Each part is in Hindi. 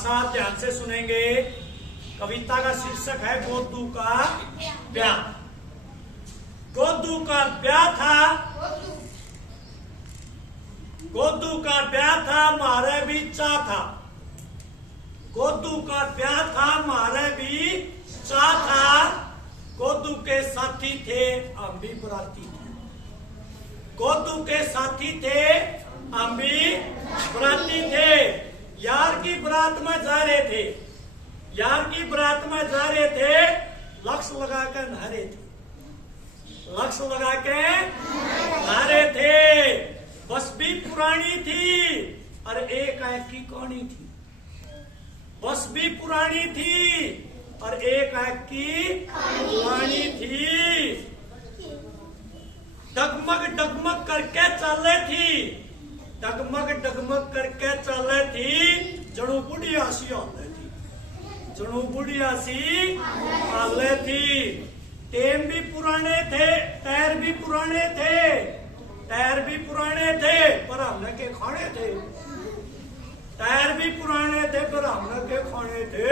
भाषा ध्यान से सुनेंगे। कविता का शीर्षक है गोदू का ब्याह। गोदू का ब्याह था, गोदू का ब्याह था, मारे भी चा था। गोदू का ब्याह था, मारे भी चा था। गोदू के साथी थे, हम भी बराती थे। गोदू के साथी थे, हम भी बराती थे। यार की बारात में जा रहे थे, यार की बारात में जा रहे थे। लक्ष्य लगा कर नहा रहे थे, लक्ष्य लगा के नहा रहे थे। बस भी पुरानी थी और एक की कहानी थी। बस भी पुरानी थी और एक की कहानी थी। डगमग डगमग करके चले थी, डगमग डगमग करके चले थी। जड़ू बुढ़िया सी आले थी, जड़ू बुढ़िया सी आले थी। टेम भी पुराने थे, टायर भी पुराने थे, टायर भी पुराने थे, पर हमने के खाने थे। टायर भी पुराने थे, पर हमने के खाने थे।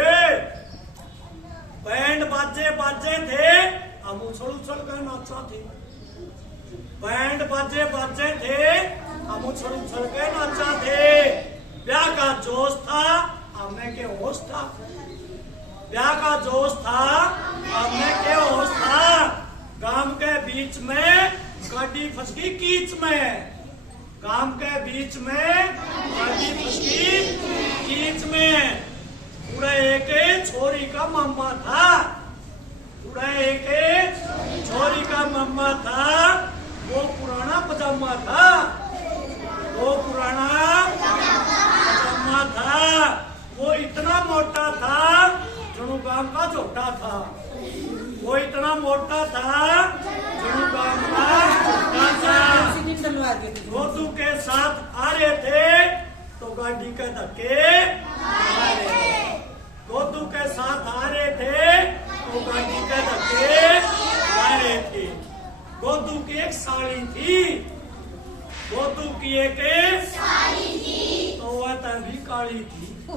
बैंड बाजे बाजे थे, हम उछल उछल कर नाचा थे। बैंड बाजे बाजे थे, हम उछल उछल के नाचा थे। ब्याह का जोश था, हमने के होश था। ब्याह का जोश था, हमने के होश था। गांव के बीच में गाड़ी फंस गई कीच में, गांव के बीच में गाड़ी फंस गई कीच में। पूरा एक छोरी का मामा था, पूरा एक छोरी का मामा था। वो पुराना पजामा था, वो पुराना पजामा था। वो इतना मोटा था, जणू गांव का छोटा था। वो इतना मोटा था, जणू गांव का छोटा था। गोदू के साथ आ रहे थे तो गाड़ी के धक्के आ रहे थे। गोदू के साथ आ रहे थे तो गाड़ी के धक्के आ रहे थे। गोदू की एक साड़ी थी, गोदू की एक साड़ी थी, तो वह तभी काली थी, तो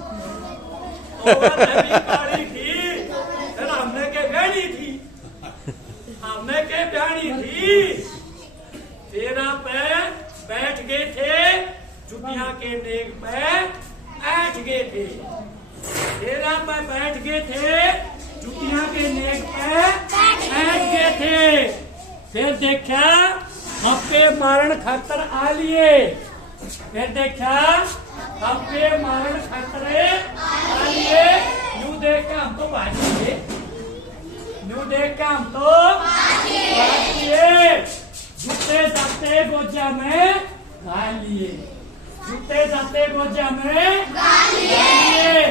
वह तभी काली थी। फिर हमने के ब्याणी थी, हमने के ब्याणी थी। तेरा पे बैठ गए थे, चुटिया के नेक पे बैठ गए थे। तेरा पे बैठ गए थे, चुटिया के नेक पे बैठ गए थे। फिर देखा हफ्ते मारण खातर आ लिए, फिर देखा हफ्ते मारण खातर आ लिए। यूं देख के हम तो भाग लिए, यूं देख के हम तो भाग लिए। जूते जाते गोजा में गाल लिए, जूते जाते गोजा में गाल लिए।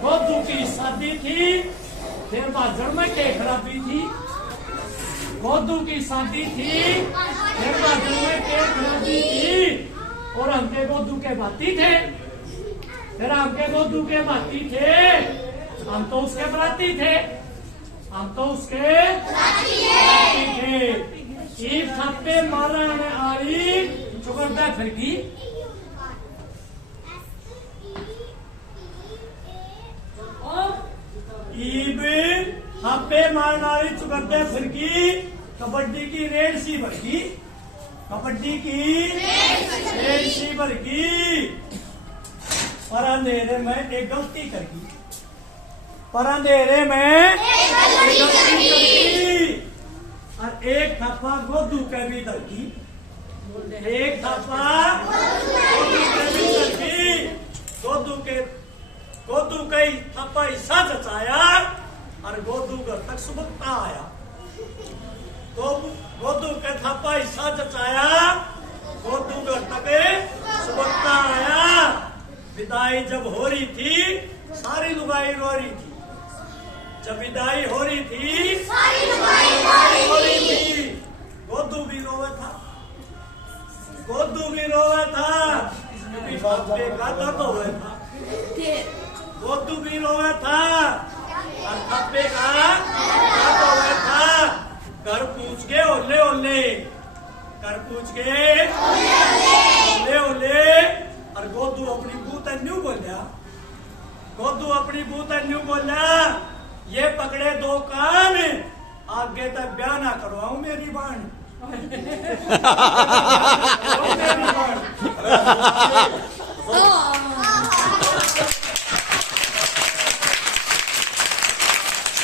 गोदू की शादी थी, फिर बाजड़ में के खराबी थी। गोदू की शादी थी, फिर बाजड़ में के खराबी थी। और हमके गोदू के भाती थे, फिर हमके गोदू के भाती थे। हम तो उसके बराती थे, हम तो उसके बराती थे। ईब थप्पे मारण आली चुकरदा फिरकी, ईब थप्पे मारण आली चुकरदा फिरकी। कबड्डी की रेड सी भरगी, कबड्डी की रेड सी भरगी। पर अंधेरे में एक गलती करगी, पर अंधेरे में एक गलती करगी। और एक थप्पा गोदू के भी दरकी, एक थप्पा गोदू के भी दरकी। गोदू के थप्पा हिस्सा जचाया और गोदू घर तक सुबकता आया। गोदू के थप्पा हिस्सा जचाया, गोदू घर तक सुबकता आया। विदाई जब हो रही थी, सारी लुगाई रो रही थी। जब विदाई हो रही थी, सारी लुगाई हो रही थी। गोदू भी रोवे था, गोदू भी रोवे था, क्योंकि थप्पे का दर्द हो रहा था। गोदू भी रोवे था और थप्पे का दर्द हो रहा था। घर पूछ के ओले ओले, घर पूछ के ओले ओले। और गोदू अपनी बूत न्यू बोलिया, गोदू अपनी बूत न्यू बोला, ये पकड़े दो कान, आगे तक ब्याह ना करवाऊं मेरी बाण। मेरी बाण।